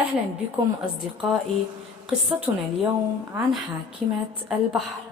أهلا بكم أصدقائي. قصتنا اليوم عن حاكمة البحر.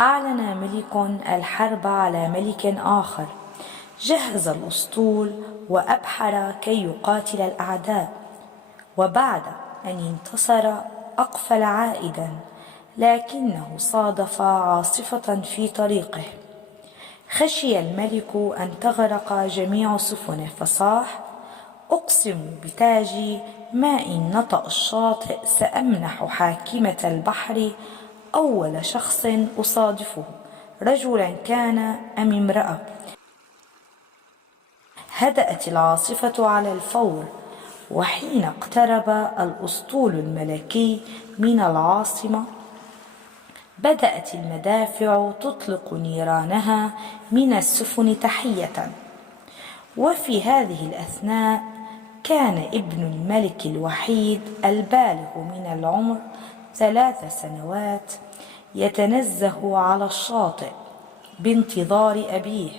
أعلن ملك الحرب على ملك آخر، جهز الأسطول وأبحر كي يقاتل الأعداء، وبعد أن انتصر أقفل عائدا، لكنه صادف عاصفة في طريقه. خشي الملك أن تغرق جميع سفنه، فصاح: أقسم بتاجي ما إن نطأ الشاطئ سأمنح حاكمة البحر أول شخص أصادفه، رجلا كان أم امرأة. هدأت العاصفة على الفور، وحين اقترب الأسطول الملكي من العاصمة بدأت المدافع تطلق نيرانها من السفن تحية. وفي هذه الأثناء كان ابن الملك الوحيد البالغ من العمر 3 سنوات يتنزه على الشاطئ بانتظار أبيه،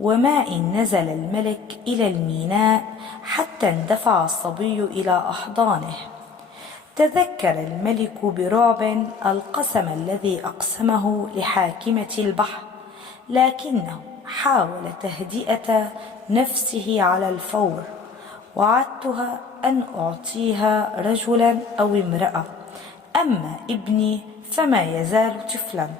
وما إن نزل الملك إلى الميناء حتى اندفع الصبي إلى أحضانه. تذكر الملك برعب القسم الذي أقسمه لحاكمة البحر، لكنه حاول تهدئة نفسه على الفور. وعدتها أن أعطيها رجلا أو امرأة، أما ابني فما يزال طفلا.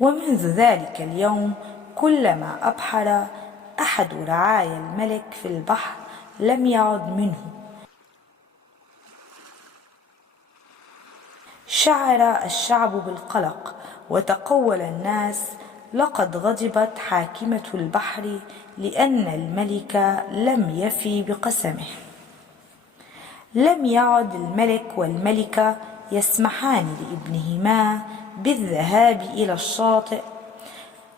ومنذ ذلك اليوم كلما أبحر أحد رعايا الملك في البحر لم يعد منه. شعر الشعب بالقلق وتقول الناس: لقد غضبت حاكمة البحر لأن الملك لم يفي بقسمه. لم يعد الملك والملكة يسمحان لابنهما بالذهاب إلى الشاطئ.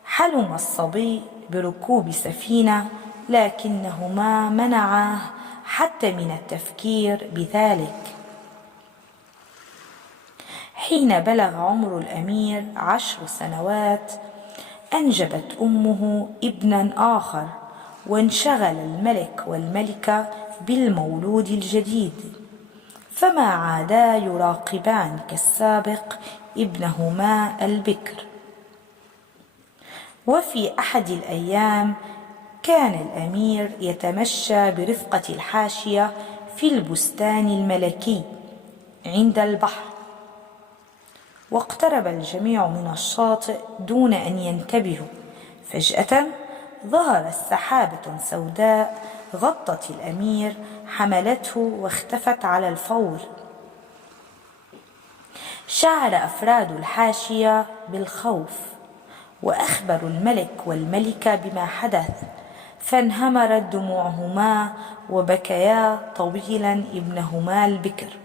حلم الصبي بركوب سفينة، لكنهما منعاه حتى من التفكير بذلك. حين بلغ عمر الأمير 10 سنوات أنجبت أمه ابنا آخر، وانشغل الملك والملكة بالمولود الجديد، فما عادا يراقبان كالسابق ابنهما البكر. وفي أحد الأيام كان الأمير يتمشى برفقة الحاشية في البستان الملكي عند البحر، واقترب الجميع من الشاطئ دون أن ينتبهوا. فجأة ظهرت سحابة سوداء غطت الأمير، حملته واختفت على الفور. شعر أفراد الحاشية بالخوف، وأخبروا الملك والملكة بما حدث، فانهمرت دموعهما وبكيا طويلا ابنهما البكر.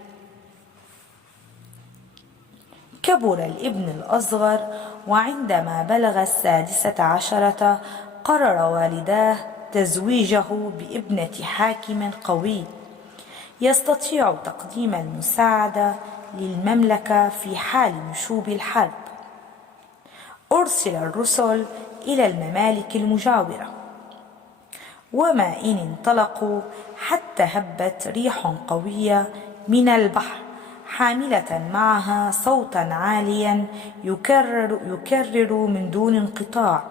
كبر الابن الأصغر، وعندما بلغ 16 قرر والداه تزويجه بابنة حاكم قوي يستطيع تقديم المساعدة للمملكة في حال نشوب الحرب. أرسل الرسل إلى الممالك المجاورة، وما إن انطلقوا حتى هبت ريح قوية من البحر حاملة معها صوتا عاليا يكرر من دون انقطاع: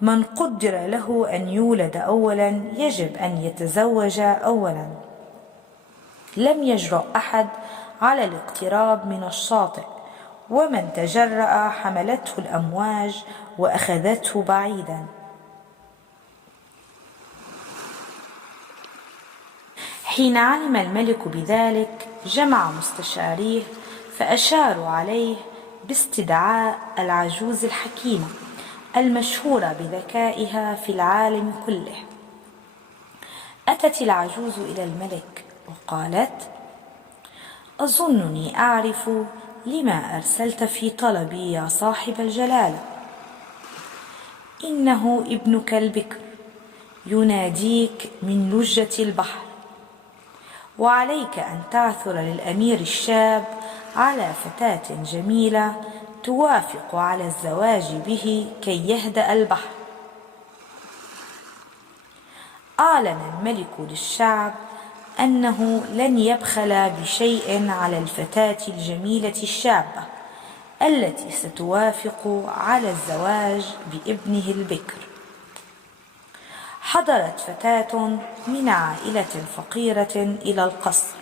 من قدر له أن يولد أولا يجب أن يتزوج أولا. لم يجرؤ أحد على الاقتراب من الشاطئ، ومن تجرأ حملته الأمواج وأخذته بعيدا. حين علم الملك بذلك جمع مستشاريه، فأشاروا عليه باستدعاء العجوز الحكيمة المشهورة بذكائها في العالم كله. أتت العجوز إلى الملك وقالت: أظنني أعرف لما أرسلت في طلبي يا صاحب الجلالة. إنه ابنك البكر يناديك من لجة البحر، وعليك أن تعثر للأمير الشاب على فتاة جميلة توافق على الزواج به كي يهدأ البحر. أعلن الملك للشعب أنه لن يبخل بشيء على الفتاة الجميلة الشابة التي ستوافق على الزواج بابنه البكر. حضرت فتاة من عائلة فقيرة إلى القصر،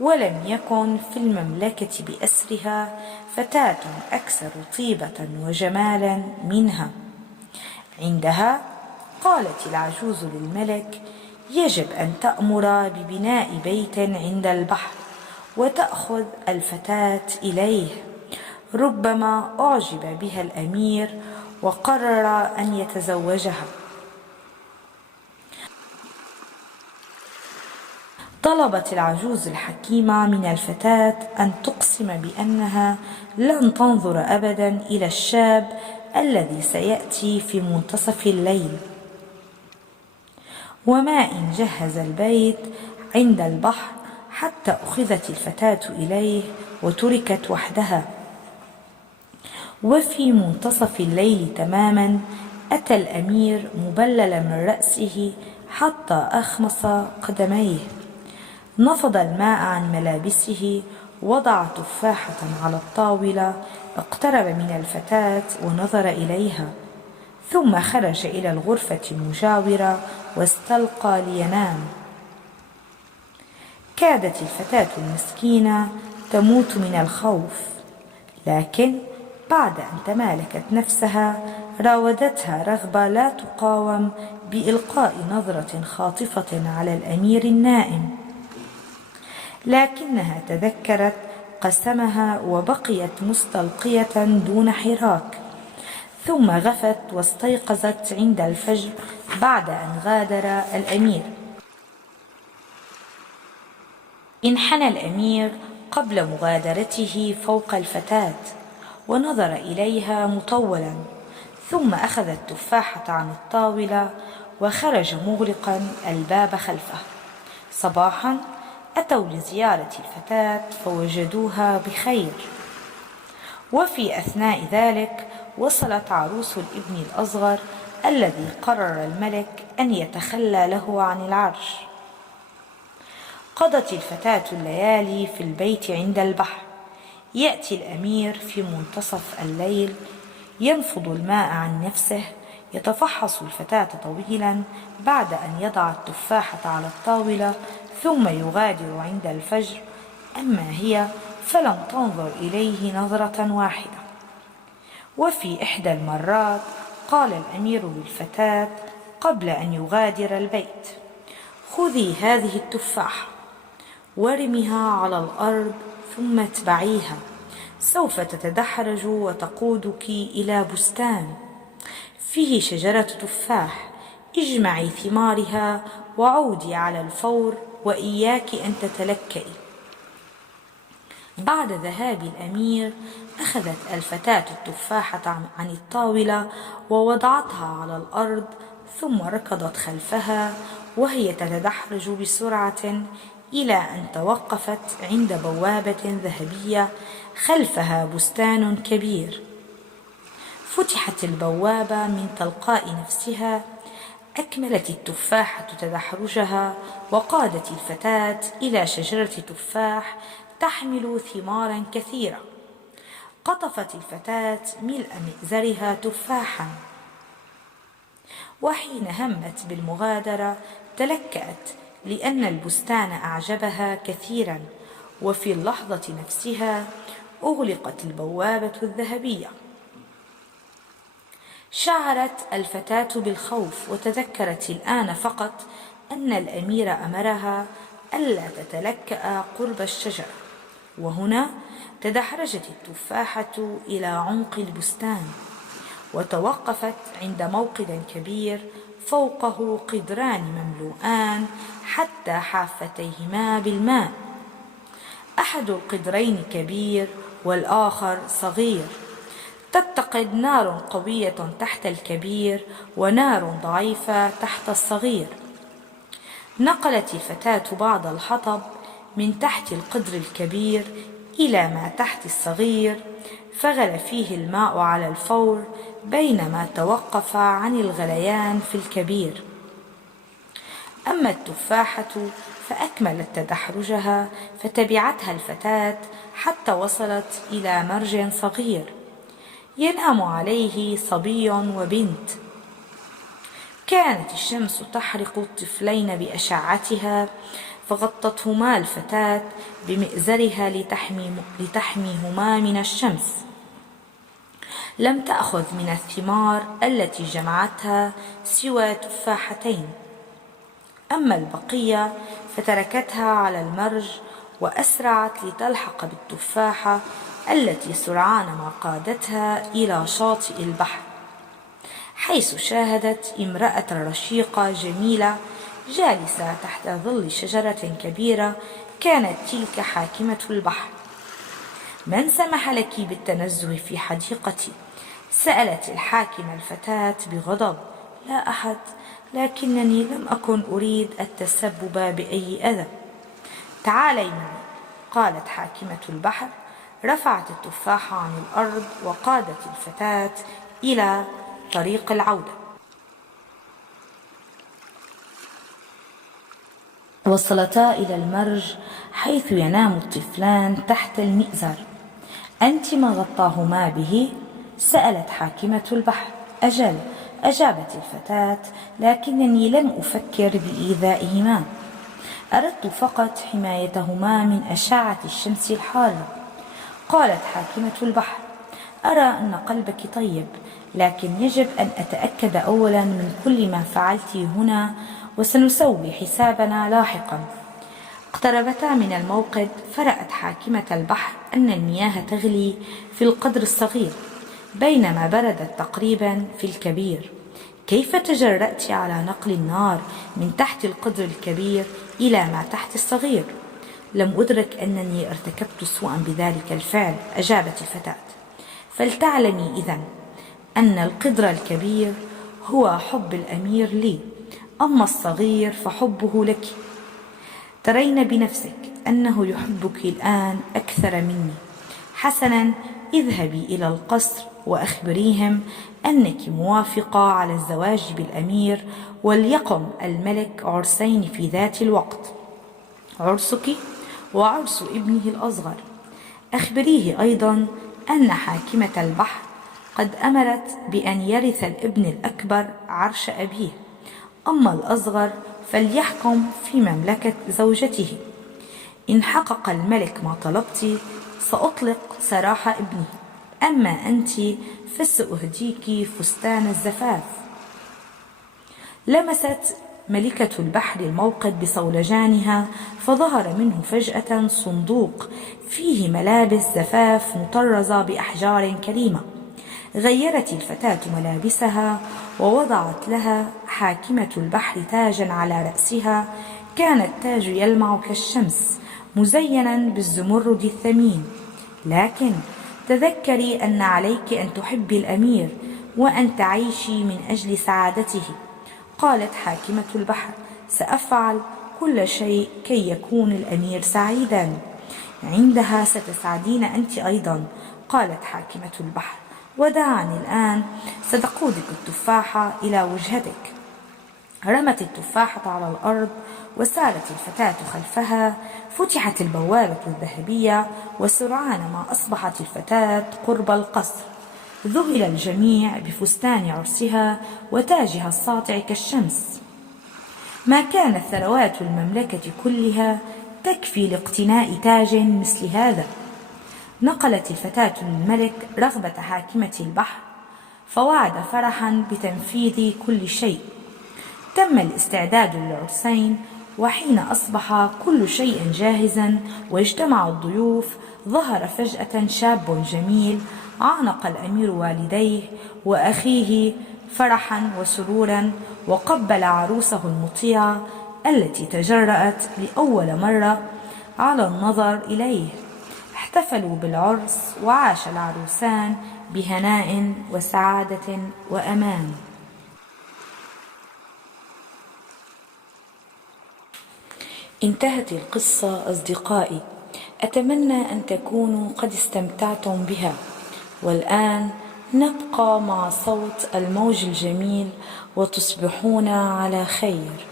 ولم يكن في المملكة بأسرها فتاة أكثر طيبة وجمالا منها. عندها قالت العجوز للملك: يجب أن تأمر ببناء بيت عند البحر وتأخذ الفتاة إليه، ربما أعجب بها الأمير وقرر أن يتزوجها. طلبت العجوز الحكيمة من الفتاة أن تقسم بأنها لن تنظر أبدا إلى الشاب الذي سيأتي في منتصف الليل. وما إن جهز البيت عند البحر حتى أخذت الفتاة إليه وتركت وحدها. وفي منتصف الليل تماما أتى الأمير مبللا من رأسه حتى أخمص قدميه، نفض الماء عن ملابسه، وضع تفاحة على الطاولة، اقترب من الفتاة ونظر إليها، ثم خرج إلى الغرفة المجاورة واستلقى لينام. كادت الفتاة المسكينة تموت من الخوف، لكن بعد أن تمالكت نفسها راودتها رغبة لا تقاوم بإلقاء نظرة خاطفة على الأمير النائم، لكنها تذكرت قسمها وبقيت مستلقية دون حراك، ثم غفت واستيقظت عند الفجر بعد أن غادر الأمير. انحنى الأمير قبل مغادرته فوق الفتاة ونظر إليها مطولا، ثم أخذ التفاحة عن الطاولة وخرج مغلقا الباب خلفه. صباحا أتوا لزيارة الفتاة فوجدوها بخير. وفي أثناء ذلك وصلت عروس الابن الأصغر الذي قرر الملك أن يتخلى له عن العرش. قضت الفتاة الليالي في البيت عند البحر. يأتي الأمير في منتصف الليل، ينفض الماء عن نفسه، يتفحص الفتاة طويلا بعد أن يضع التفاحة على الطاولة، ثم يغادر عند الفجر. أما هي فلم تنظر إليه نظرة واحدة. وفي إحدى المرات قال الأمير للفتاة قبل أن يغادر البيت: خذي هذه التفاحة وارمها على الأرض ثم اتبعيها، سوف تتدحرج وتقودك إلى بستان فيه شجرة تفاح، اجمعي ثمارها وعودي على الفور، وإياك أن تتلكئي. بعد ذهاب الأمير أخذت الفتاة التفاحة عن الطاولة ووضعتها على الأرض، ثم ركضت خلفها وهي تتدحرج بسرعة إلى أن توقفت عند بوابة ذهبية خلفها بستان كبير. فتحت البوابة من تلقاء نفسها، أكملت التفاحة تدحرجها، وقادت الفتاة إلى شجرة تفاح تحمل ثمارا كثيرة. قطفت الفتاة ملء مئزرها تفاحا، وحين همت بالمغادرة تلكأت لأن البستان أعجبها كثيرا، وفي اللحظة نفسها أغلقت البوابة الذهبية. شعرت الفتاة بالخوف، وتذكرت الآن فقط أن الأمير أمرها ألا تتلكأ قرب الشجرة. وهنا تدحرجت التفاحة إلى عمق البستان، وتوقفت عند موقد كبير فوقه قدران مملوءان حتى حافتيهما بالماء. أحد القدرين كبير والآخر صغير. تتقد نار قوية تحت الكبير ونار ضعيفة تحت الصغير. نقلت الفتاة بعض الحطب من تحت القدر الكبير إلى ما تحت الصغير، فغلى فيه الماء على الفور بينما توقف عن الغليان في الكبير. أما التفاحة فأكملت تدحرجها فتبعتها الفتاة حتى وصلت إلى مرج صغير ينام عليه صبي وبنت. كانت الشمس تحرق الطفلين بأشعتها فغطتهما الفتاة بمئزرها لتحميهما من الشمس. لم تأخذ من الثمار التي جمعتها سوى تفاحتين، أما البقية فتركتها على المرج وأسرعت لتلحق بالتفاحة التي سرعان ما قادتها إلى شاطئ البحر، حيث شاهدت امرأة رشيقة جميلة جالسة تحت ظل شجرة كبيرة. كانت تلك حاكمة البحر. من سمح لك بالتنزه في حديقتي؟ سألت الحاكمة الفتاة بغضب. لا أحد، لكنني لم أكن أريد التسبب بأي أذى. تعالي معي، قالت حاكمة البحر. رفعت التفاحة عن الأرض وقادت الفتاة إلى طريق العودة. وصلتا إلى المرج حيث ينام الطفلان تحت المئزر. أنت ما غطاهما به؟ سألت حاكمة البحر. أجل، أجابت الفتاة، لكنني لم أفكر بإيذائهما، أردت فقط حمايتهما من أشعة الشمس الحارة. قالت حاكمة البحر. أرى أن قلبك طيب، لكن يجب أن أتأكد أولا من كل ما فعلت هنا، وسنسوي حسابنا لاحقا. اقتربتا من الموقد فرأت حاكمة البحر أن المياه تغلي في القدر الصغير بينما بردت تقريبا في الكبير. كيف تجرأت على نقل النار من تحت القدر الكبير إلى ما تحت الصغير؟ لم أدرك أنني ارتكبت سوءا بذلك الفعل، أجابت الفتاة. فلتعلمي إذن أن القدر الكبير هو حب الأمير لي، أما الصغير فحبه لك. ترين بنفسك أنه يحبك الآن أكثر مني. حسنا، اذهبي إلى القصر وأخبريهم أنك موافقة على الزواج بالأمير، وليقم الملك عرسين في ذات الوقت، عرسك وعرس ابنه الأصغر. أخبريه أيضا أن حاكمة البحر قد أمرت بأن يرث الابن الأكبر عرش أبيه، أما الأصغر فليحكم في مملكة زوجته. إن حقق الملك ما طلبت سأطلق سراح ابنه، أما أنت فسأهديك فستان الزفاف. لمست ملكة البحر الموقد بصولجانها فظهر منه فجأة صندوق فيه ملابس زفاف مطرزة بأحجار كريمة. غيرت الفتاة ملابسها ووضعت لها حاكمة البحر تاجا على رأسها. كان التاج يلمع كالشمس مزينا بالزمرد الثمين. لكن تذكري أن عليك أن تحبي الأمير وأن تعيشي من أجل سعادته. قالت حاكمة البحر. سأفعل كل شيء كي يكون الأمير سعيدا. عندها ستسعدين أنت أيضا، قالت حاكمة البحر. ودعني الآن، ستقودك التفاحة إلى وجهتك. رمت التفاحة على الأرض وسارت الفتاة خلفها. فتحت البوابة الذهبية وسرعان ما أصبحت الفتاة قرب القصر. ذهل الجميع بفستان عرسها وتاجها الساطع كالشمس. ما كانت ثروات المملكة كلها تكفي لاقتناء تاج مثل هذا. نقلت الفتاة للملك رغبة حاكمة البحر، فوعد فرحا بتنفيذ كل شيء. تم الاستعداد للعرسين، وحين أصبح كل شيء جاهزا واجتمع الضيوف ظهر فجأة شاب جميل عانق الأمير والديه وأخيه فرحا وسرورا، وقبل عروسه المطيعة التي تجرأت لأول مرة على النظر إليه. احتفلوا بالعرس وعاش العروسان بهناء وسعادة وأمان. انتهت القصة أصدقائي، أتمنى أن تكونوا قد استمتعتم بها. والآن نبقى مع صوت الموج الجميل وتصبحون على خير.